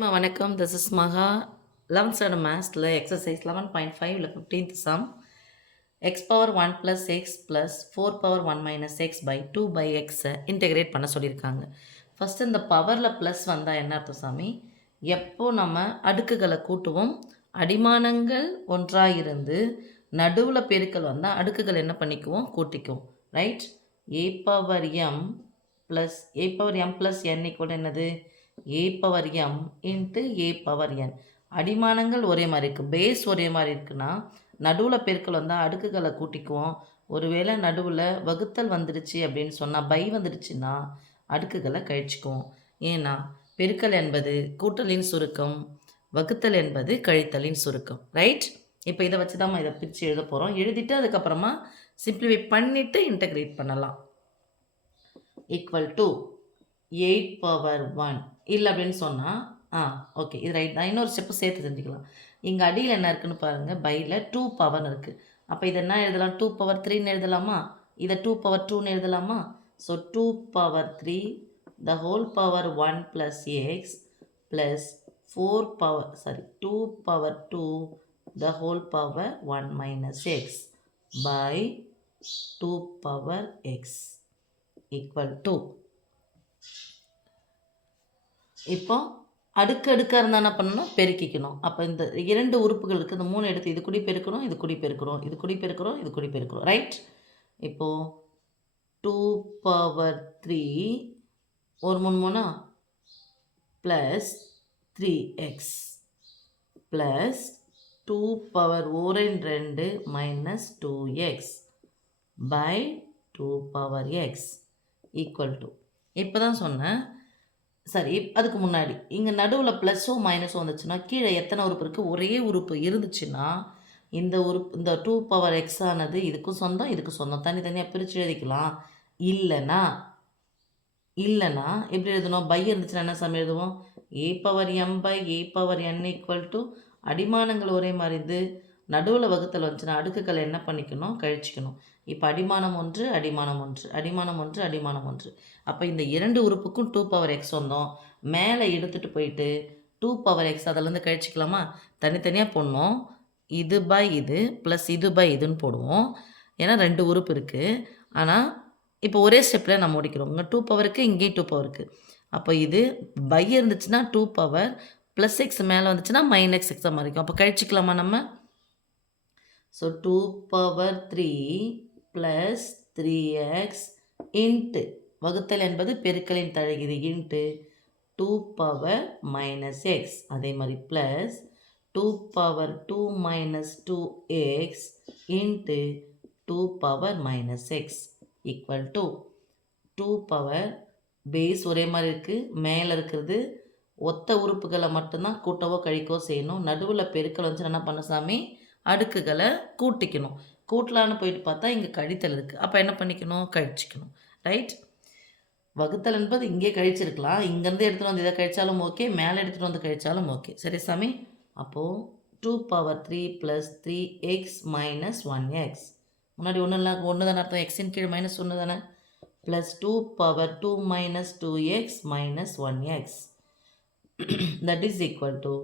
வணக்கம். This is Maha. 11th standard மேத்ஸில் exercise 11.5ல 15th sum x power 1 plus x plus 4 power 1 minus x by 2 by எக்ஸை integrate பண்ண சொல்லியிருக்காங்க. ஃபஸ்ட்டு இந்த பவரில் ப்ளஸ் வந்தால் என்ன அர்த்தம் சாமி? எப்போ நம்ம அடுக்குகளை கூட்டுவோம், அடிமானங்கள் ஒன்றாக இருந்து நடுவில் பெருக்கல் வந்தால் அடுக்குகள் என்ன பண்ணிக்குவோம், கூட்டிக்குவோம். ரைட்? ஏ power M plus n equal என்னது? ஏ பவர் எம் இன்ட்டு ஏ பவர் என். அடிமானங்கள் ஒரே மாதிரி இருக்குது, பேஸ் ஒரே மாதிரி இருக்குன்னா நடுவில் பெருக்கல் வந்தால் அடுக்குகளை கூட்டிக்குவோம். ஒருவேளை நடுவில் வகுத்தல் வந்துடுச்சு அப்படின்னு சொன்னால், பை வந்துடுச்சுன்னா அடுக்குகளை கழிச்சுக்குவோம். ஏன்னா பெருக்கல் என்பது கூட்டலின் சுருக்கம், வகுத்தல் என்பது கழித்தலின் சுருக்கம். ரைட்? இப்போ இதை வச்சு தான் இதை பிரித்து எழுத போகிறோம். எழுதிட்டு அதுக்கப்புறமா சிம்பிளிஃபை பண்ணிவிட்டு இன்டகிரேட் பண்ணலாம். ஈக்குவல் டு 8 பவர் 1 இல்லை அப்படின்னு சொன்னால் ஓகே, இது ரைட் தான். இன்னொரு ஸ்டெப்பு சேர்த்து செஞ்சுக்கலாம். இங்கே அடியில் என்ன இருக்குன்னு பாருங்கள், பையில் 2 பவர் இருக்குது. அப்போ இதை என்ன எழுதலாம்? 2 பவர் 3ன்னு எழுதலாமா? இதை 2 பவர் 2ன்னு எழுதலாமா? So 2 power 3 the whole power 1 plus x plus 2 power 2 the whole power 1 minus x by 2 power x equal to. இப்போ அடுக்காக இருந்தால் என்ன பண்ணணும்? பெருக்கிக்கணும். அப்போ இந்த இரண்டு உறுப்புகளுக்கு இந்த 3 எடுத்து இது கூடி பெருக்கணும், இது கூடி பெருக்கிறோம், இது கூடி பெருக்கிறோம், இது கூடி பெருக்கிறோம். ரைட்? இப்போது 2 பவர் 3 ஒரு 3 plus 3x plus 2 power 2 minus 2x by 2 power x equal to. இப்போ தான் சொன்னேன். சரி, அதுக்கு முன்னாடி இங்கே நடுவில் ப்ளஸ்ஸோ மைனஸோ வந்துச்சுன்னா கீழே எத்தனை உறுப்பு இருக்குது? ஒரே உறுப்பு இருந்துச்சுன்னா இந்த 2 பவர் எக்ஸ் ஆனது இதுக்கும் சொந்தம், இதுக்கு சொந்தம், தனித்தனியாக பிரித்து எழுதிக்கலாம். இல்லைன்னா எப்படி எழுதணும்? பை இருந்துச்சுன்னா என்ன சமயம் எழுதுவோம்? A power M by A power N equal to. அடிமானங்கள் ஒரே மாதிரி இது, நடுவில் வகுத்தல் வந்துச்சுன்னா அடுக்குகளை என்ன பண்ணிக்கணும்? கழிச்சிக்கணும். இப்போ அடிமானம் 1 அடிமானம் 1 அடிமானம் 1 அடிமானம் 1. அப்போ இந்த இரண்டு உறுப்புக்கும் 2 பவர் எக்ஸ் வந்தோம். மேலே எடுத்துகிட்டு போயிட்டு 2 பவர் எக்ஸ் அதிலேருந்து கழிச்சிக்கலாமா? தனித்தனியாக போடணும். இது பை இது ப்ளஸ் இது பை இதுன்னு போடுவோம். ஏன்னா 2 உறுப்பு இருக்குது. ஆனால் இப்போ ஒரே ஸ்டெப்பில் நம்ம முடிக்கிறோம். இங்கே 2 பவருக்கு, இங்கேயும் 2 பவருக்கு. அப்போ இது பை இருந்துச்சுன்னா 2 பவர் ப்ளஸ் எக்ஸ் மேலே வந்துச்சுன்னா மைனஸ் எக்ஸாக மாறிக்கும். அப்போ கழிச்சிக்கலாமா நம்ம? So 2 power 3 plus 3x into வகுத்தல் என்பது பெருக்கலின் தழகிது இன்ட்டு 2 பவர் மைனஸ் எக்ஸ். அதே மாதிரி plus 2 power 2 minus 2x into 2 power minus x equal to 2 power. Base ஒரே மாதிரி இருக்குது, மேலே இருக்கிறது ஒத்த உறுப்புகளை மட்டும்தான் கூட்டவோ கழிக்கவோ செய்யணும். நடுவில் பெருக்கல் வந்து என்ன பண்ண சாமி? அடுக்குகளை கூட்டிக்கணும். கூட்டலான்னு போயிட்டு பார்த்தா இங்கே கழித்தல் இருக்குது. அப்போ என்ன பண்ணிக்கணும்? கழிச்சிக்கணும். ரைட்? வகுத்தல் என்பது இங்கே கழிச்சிருக்கலாம், இங்கேருந்து எடுத்துகிட்டு வந்து இதை கழித்தாலும் ஓகே, மேலே எடுத்துகிட்டு வந்து கழித்தாலும் ஓகே. சரி சாமி? அப்போது 2 power 3 plus 3x minus 1x. முன்னாடி ஒன்றும் இல்லை, ஒன்று தானே அர்த்தம், எக்ஸின் கீழ் மைனஸ் ஒன்று தானே. Plus 2 power 2 minus 2x minus 1x that is equal to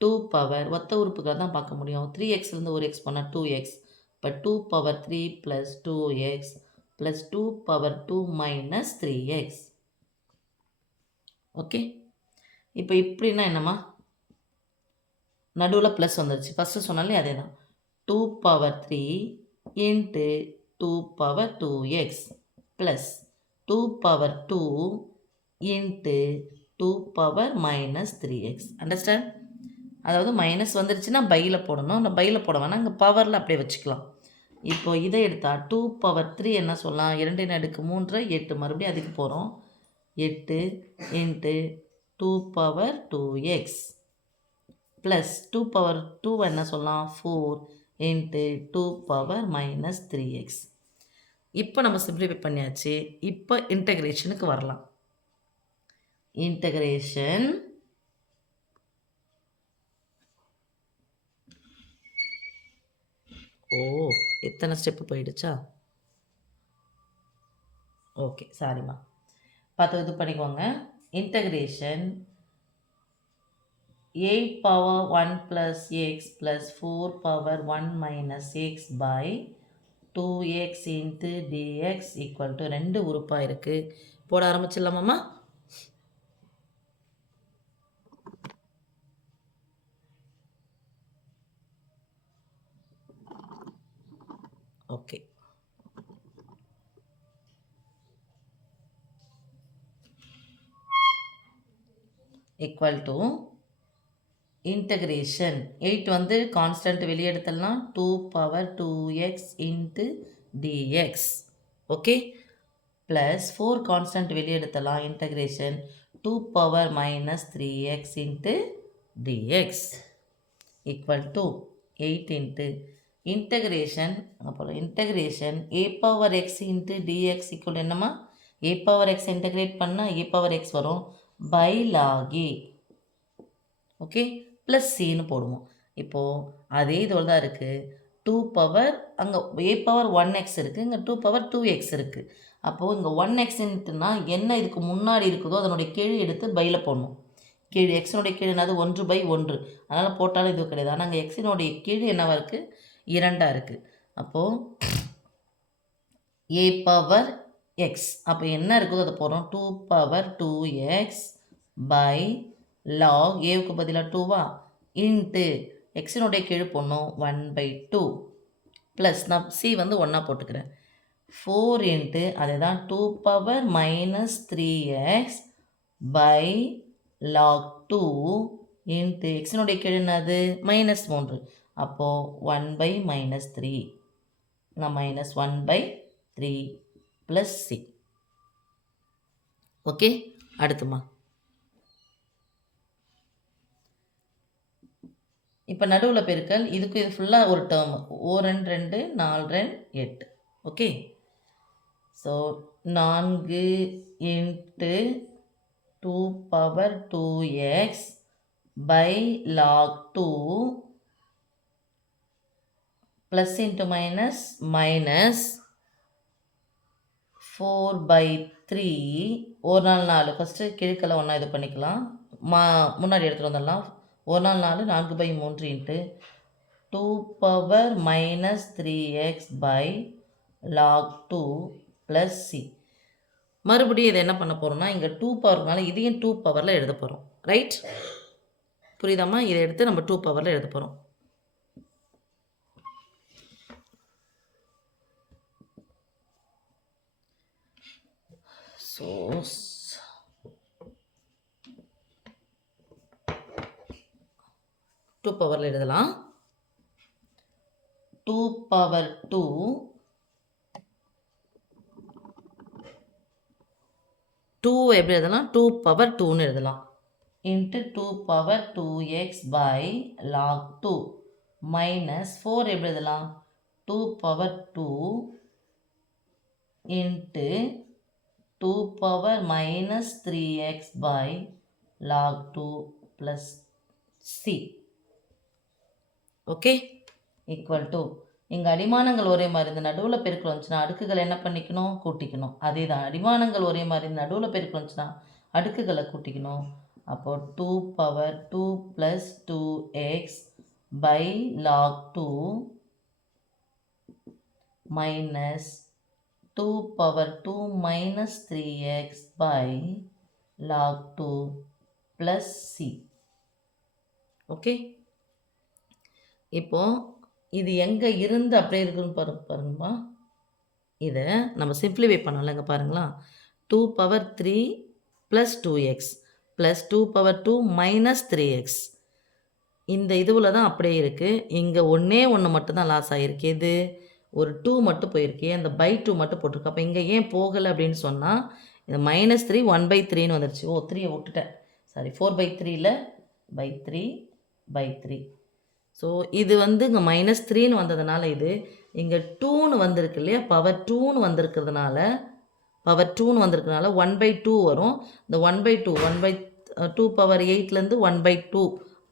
2 power ஒத்த உறுப்புகளை தான் பார்க்க முடியும். 3xலேருந்து ஒரு எக்ஸ் பண்ணால் 2x. இப்போ 2 power 3 plus 2x plus 2 power 2 minus 3x. Okay, இப்போ இப்படின்னா என்னம்மா? நடுவில் ப்ளஸ் வந்துடுச்சு. ஃபஸ்ட்டு சொன்னாலே அதே தான். 2 power 3 into 2 power 2x plus 2 power 2 into 2 power minus 3x. Understand? அதாவது மைனஸ் வந்துடுச்சுன்னா பையில் போடணும், நான் பையில் போட வேணாம், இங்கே பவரில் அப்படியே வச்சுக்கலாம். இப்போ இதை எடுத்தால் 2 பவர் 3 என்ன சொல்லலாம்? 2 அடுக்கு 3 8, மறுபடியும் அதுக்கு போகிறோம். 8 into 2 power 2x plus 2 power 2 என்ன சொல்லலாம்? 4 இன்ட்டு 2 பவர் மைனஸ் 3x. இப்போ நம்ம சிம்பிளிஃபை பண்ணியாச்சு. இப்போ இன்டகிரேஷனுக்கு வரலாம். இன்டகிரேஷன் எத்தனை ஸ்டெப்பு போயிடுச்சா? ஓகே, சாரிம்மா. பார்த்து இது பண்ணிக்கோங்க. Integration 8 power 1 plus x plus 4 power 1 minus x by 2x into dx equal to 2 உறுப்பாக இருக்குது. போட ஆரம்பிச்சிடலாமாம்மா? ஓகே. equal to integration 8 வந்து கான்ஸ்டன்ட் வெளியே எடுத்துடலாம் 2 power 2x into dx okay plus 4 constant வெளியே எடுத்துடலாம் integration 2 power minus 3x into dx equal to 8 into integration அப்புறம் integration a power x into dx equal to என்னம்மா a power x integrate பண்ணால் a power x வரும் by log a okay plus சின்னு போடுவோம். இப்போது அதே இதோடு தான் இருக்குது 2 பவர் அங்கே a பவர் 1x இருக்குது, இங்கே 2 பவர் 2x இருக்குது. அப்போது இங்கே 1xன்ட்டுனா என்ன இதுக்கு முன்னாடி இருக்குதோ அதனுடைய கீழ் எடுத்து பையில் போடணும். கீழ் எக்ஸினுடைய கீழ் என்னது 1/1, அதனால் போட்டாலும் இது கிடையாது. ஆனால் அங்கே எக்ஸினுடைய கீழ் என்னவாக இருக்குது 2ஆக இருக்குது. அப்போது a பவர் x அப்போ என்ன இருக்குதோ அதை போடுறோம் 2 பவர் 2x பை log ஏவுக்கு பதிலாக 2வா இன்ட்டு எக்ஸினுடைய கீழ் போடணும் 1/2 ப்ளஸ் நான் சி வந்து 1ஆக போட்டுக்கிறேன் 4 இன்ட்டு அதே தான் 2 power minus 3x by log 2 into எக்ஸினுடைய கீழ் என்னது -3 அப்போது 1/-3 நான் -1/3 ப்ளஸ் சி ஓகே அடுத்துமா இப்போ நடுவில் பெருக்கல் இதுக்கு இது ஃபுல்லாக ஒரு term 2 2 4 2 8 okay so 4 into 2 power 2x by log 2 plus into minus minus 4/3 ஒரு நாள் 4 ஃபஸ்ட்டு கிழக்கில் ஒன்றா இது பண்ணிக்கலாம் முன்னாடி எடுத்துகிட்டு வந்துடலாம் ஒரு நாள் 4 4/3 into 2 power minus 3x by log 2 plus C மறுபடியும் இதை என்ன பண்ண போகிறோம்னா இங்கே 2 பவர்னால இதையும் 2 பவரில் எழுத போகிறோம் ரைட் புரியுதாம்மா இதை எடுத்து நம்ம 2 பவரில் எழுத போகிறோம் ஸோ 2 பவரில் எழுதலாம் 2 பவர் 2 எப்படி எழுதலாம் 2 பவர் 2ன்னு எழுதலாம் into 2 power 2x by log 2 minus 4 எப்படி எழுதலாம் 2 power 2 into 2 power minus 3x by log 2 plus C okay equal to இங்கே அடிமானங்கள் ஒரே மாதிரி இந்த நடுவில் பெருக்கல் வந்துச்சுன்னா அடுக்குகள் என்ன பண்ணிக்கணும் கூட்டிக்கணும் அதே தான் அடிமானங்கள் ஒரே மாதிரி இந்த நடுவில் பெருக்கல் வந்துச்சுன்னா அடுக்குகளை கூட்டிக்கணும் அப்போது 2 power 2 plus 2x by log 2 minus 2 power 2 minus 3x by log 2 plus C okay இப்போது இது எங்கே இருந்து அப்படியே இருக்குன்னு பாருங்கம்மா இதை நம்ம சிம்ப்ளிஃபை பண்ணோம்ல இங்கே பாருங்களா 2 power 3 plus 2x plus 2 power 2 minus 3x இந்த இதுவில் தான் அப்படியே இருக்குது இங்கே ஒன்று மட்டும்தான் லாஸ் ஆகிருக்கு இது ஒரு 2 மட்டும் போயிருக்கு அந்த /2 மட்டும் போட்டிருக்கு அப்போ இங்கே ஏன் போகலை அப்படின்னு சொன்னால் இந்த -3 1/3ன்னு வந்துடுச்சு 3 விட்டுட்டேன் சாரி 4/3ல் /3/3 ஸோ இது வந்து இங்கே -3ன்னு வந்ததுனால இது இங்கே 2ன்னு வந்திருக்கு இல்லையா பவர் 2ன்னு வந்திருக்கிறதுனால 1/2 வரும் இந்த 1/2 பவர் 8லேருந்து 1/2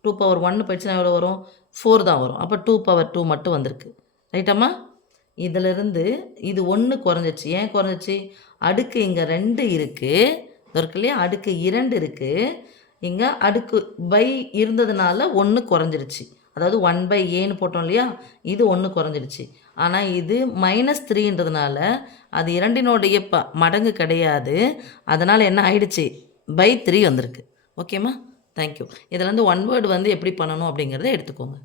2 பவர் 1 போயிடுச்சுன்னா எவ்வளோ வரும் 4 தான் வரும் அப்போ 2 பவர் 2 மட்டும் வந்திருக்கு ரைட்டாம்மா இதிலிருந்து இது 1 குறைஞ்சிச்சு ஏன் குறைஞ்சிச்சு அடுக்கு இங்கே 2 இருக்குது இருக்கு இல்லையா அடுக்கு 2 இருக்குது இங்கே அடுக்கு பை இருந்ததுனால 1 குறைஞ்சிருச்சு. அதாவது 1/aன்னு போட்டோம் இல்லையா? இது 1 குறைஞ்சிருச்சு. ஆனால் இது -3ன்றதுனால அது 2னுடைய மடங்கு கிடையாது. அதனால் என்ன ஆயிடுச்சு? /3 வந்திருக்கு. ஓகேம்மா? தேங்க்யூ. இதில் வந்து ஒன் வேர்டு வந்து எப்படி பண்ணணும் அப்படிங்கிறத எடுத்துக்கோங்க.